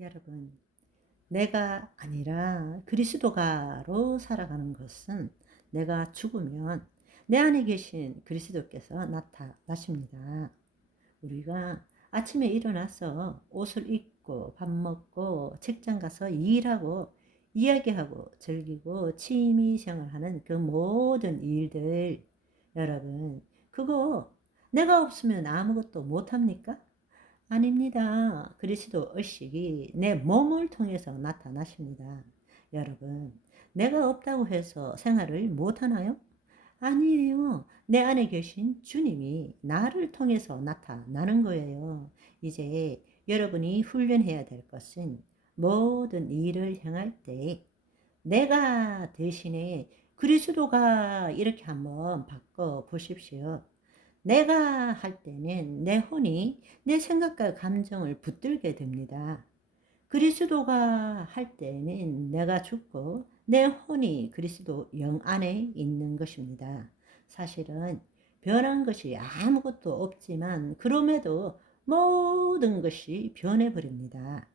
여러분, 내가 아니라 그리스도가로 살아가는 것은 내가 죽으면 내 안에 계신 그리스도께서 나타나십니다. 우리가 아침에 일어나서 옷을 입고 밥 먹고 직장 가서 일하고 이야기하고 즐기고 취미 생활하는 그 모든 일들, 여러분, 그거 내가 없으면 아무것도 못합니까? 아닙니다. 그리스도 의식이 내 몸을 통해서 나타나십니다. 여러분, 내가 없다고 해서 생활을 못하나요? 아니에요. 내 안에 계신 주님이 나를 통해서 나타나는 거예요. 이제 여러분이 훈련해야 될 것은 모든 일을 행할 때 내가 대신에 그리스도가 이렇게 한번 바꿔 보십시오. 내가 할 때는 내 혼이 내 생각과 감정을 붙들게 됩니다. 그리스도가 할 때는 내가 죽고 내 혼이 그리스도 영 안에 있는 것입니다. 사실은 변한 것이 아무것도 없지만 그럼에도 모든 것이 변해버립니다.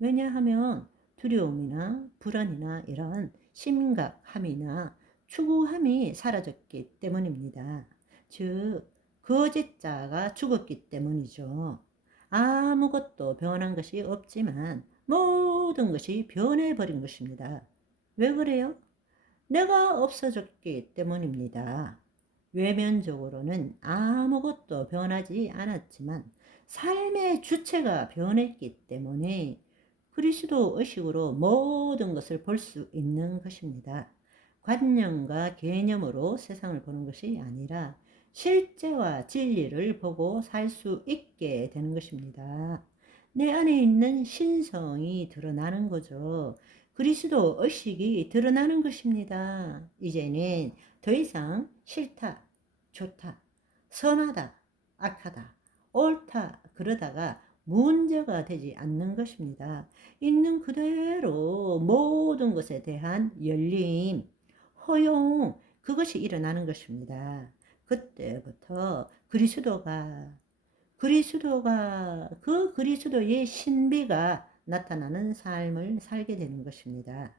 왜냐하면 두려움이나 불안이나 이런 심각함이나 추구함이 사라졌기 때문입니다. 즉, 거짓자가 죽었기 때문이죠. 아무것도 변한 것이 없지만 모든 것이 변해버린 것입니다. 왜 그래요? 내가 없어졌기 때문입니다. 외면적으로는 아무것도 변하지 않았지만 삶의 주체가 변했기 때문에 그리스도 의식으로 모든 것을 볼 수 있는 것입니다. 관념과 개념으로 세상을 보는 것이 아니라 실제와 진리를 보고 살 수 있게 되는 것입니다. 내 안에 있는 신성이 드러나는 거죠. 그리스도 의식이 드러나는 것입니다. 이제는 더 이상 싫다, 좋다, 선하다, 악하다, 옳다 그러다가 문제가 되지 않는 것입니다. 있는 그대로 모든 것에 대한 열림, 허용, 그것이 일어나는 것입니다. 그때부터 그 그리스도의 신비가 나타나는 삶을 살게 되는 것입니다.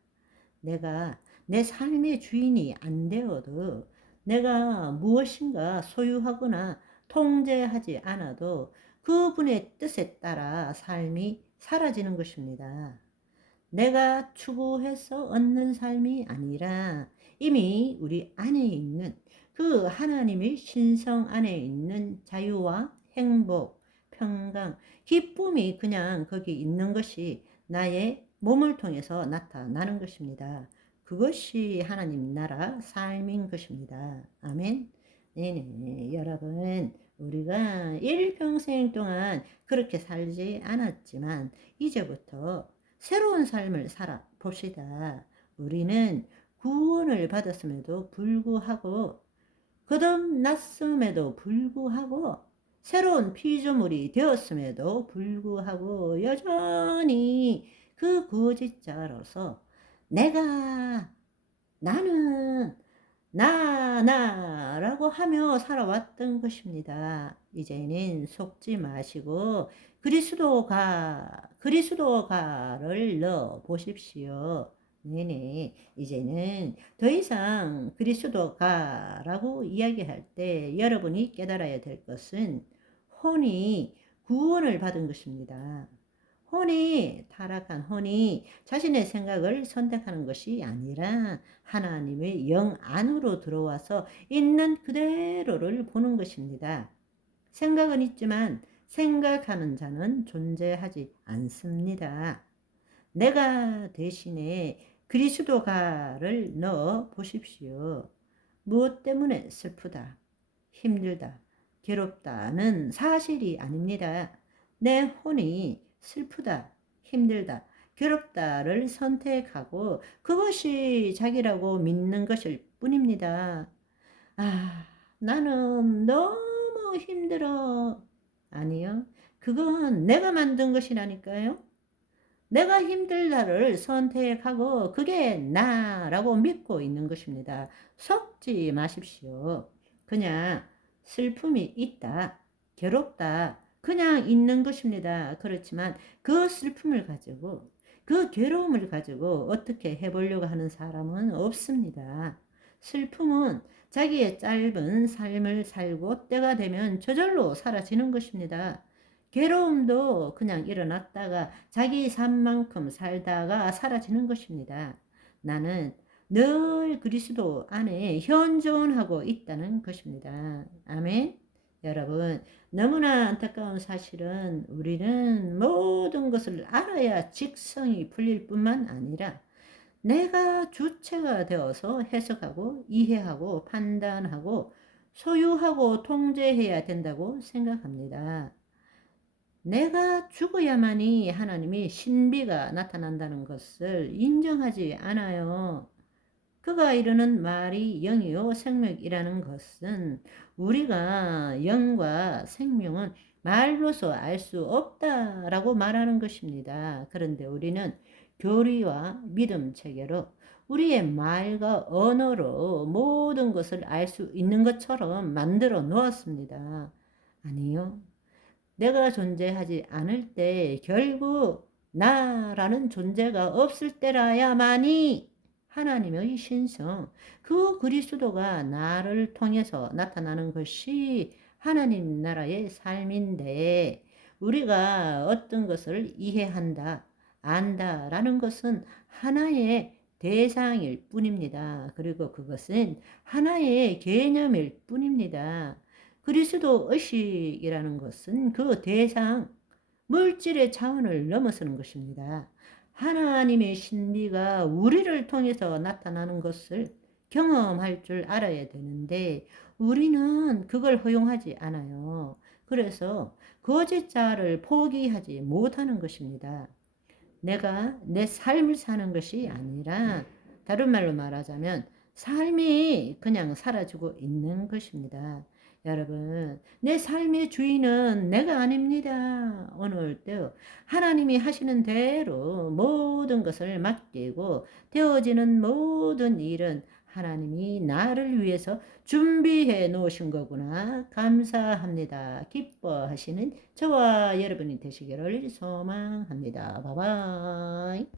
내가 내 삶의 주인이 안 되어도 내가 무엇인가 소유하거나 통제하지 않아도 그분의 뜻에 따라 삶이 사라지는 것입니다. 내가 추구해서 얻는 삶이 아니라 이미 우리 안에 있는 그 하나님의 신성 안에 있는 자유와 행복, 평강, 기쁨이 그냥 거기 있는 것이 나의 몸을 통해서 나타나는 것입니다. 그것이 하나님 나라 삶인 것입니다. 아멘. 네네. 여러분, 우리가 일평생 동안 그렇게 살지 않았지만 이제부터 새로운 삶을 살아 봅시다. 우리는 구원을 받았음에도 불구하고 거듭났음에도 불구하고 새로운 피조물이 되었음에도 불구하고 여전히 그 거짓자로서 내가 나는 나라고 하며 살아왔던 것입니다. 이제는 속지 마시고 그리스도가를 넣어 보십시오. 네네. 이제는 더 이상 그리스도가라고 이야기할 때 여러분이 깨달아야 될 것은 혼이 구원을 받은 것입니다. 타락한 혼이 자신의 생각을 선택하는 것이 아니라 하나님의 영 안으로 들어와서 있는 그대로를 보는 것입니다. 생각은 있지만 생각하는 자는 존재하지 않습니다. 내가 대신에 그리스도가를 넣어 보십시오. 무엇 때문에 슬프다, 힘들다, 괴롭다는 사실이 아닙니다. 내 혼이 슬프다, 힘들다, 괴롭다를 선택하고 그것이 자기라고 믿는 것일 뿐입니다. 아, 나는 너무 힘들어. 아니요. 그건 내가 만든 것이라니까요. 내가 힘들다를 선택하고 그게 나라고 믿고 있는 것입니다. 속지 마십시오. 그냥 슬픔이 있다, 괴롭다, 그냥 있는 것입니다. 그렇지만 그 슬픔을 가지고 그 괴로움을 가지고 어떻게 해보려고 하는 사람은 없습니다. 슬픔은 자기의 짧은 삶을 살고 때가 되면 저절로 사라지는 것입니다. 괴로움도 그냥 일어났다가 자기 삶만큼 살다가 사라지는 것입니다. 나는 늘 그리스도 안에 현존하고 있다는 것입니다. 아멘. 여러분, 너무나 안타까운 사실은 우리는 모든 것을 알아야 직성이 풀릴 뿐만 아니라 내가 주체가 되어서 해석하고 이해하고 판단하고 소유하고 통제해야 된다고 생각합니다. 내가 죽어야만이 하나님의 신비가 나타난다는 것을 인정하지 않아요. 그가 이르는 말이 영이요 생명이라는 것은 우리가 영과 생명은 말로서 알 수 없다라고 말하는 것입니다. 그런데 우리는 교리와 믿음 체계로 우리의 말과 언어로 모든 것을 알 수 있는 것처럼 만들어 놓았습니다. 아니요. 내가 존재하지 않을 때 결국 나라는 존재가 없을 때라야만이 하나님의 신성, 그 그리스도가 나를 통해서 나타나는 것이 하나님 나라의 삶인데 우리가 어떤 것을 이해한다, 안다라는 것은 하나의 대상일 뿐입니다. 그리고 그것은 하나의 개념일 뿐입니다. 그리스도 의식이라는 것은 그 대상, 물질의 차원을 넘어서는 것입니다. 하나님의 신비가 우리를 통해서 나타나는 것을 경험할 줄 알아야 되는데 우리는 그걸 허용하지 않아요. 그래서 거짓자를 포기하지 못하는 것입니다. 내가 내 삶을 사는 것이 아니라 다른 말로 말하자면 삶이 그냥 사라지고 있는 것입니다. 여러분, 내 삶의 주인은 내가 아닙니다. 오늘도 하나님이 하시는 대로 모든 것을 맡기고 되어지는 모든 일은 하나님이 나를 위해서 준비해 놓으신 거구나. 감사합니다. 기뻐하시는 저와 여러분이 되시기를 소망합니다. 바이바이.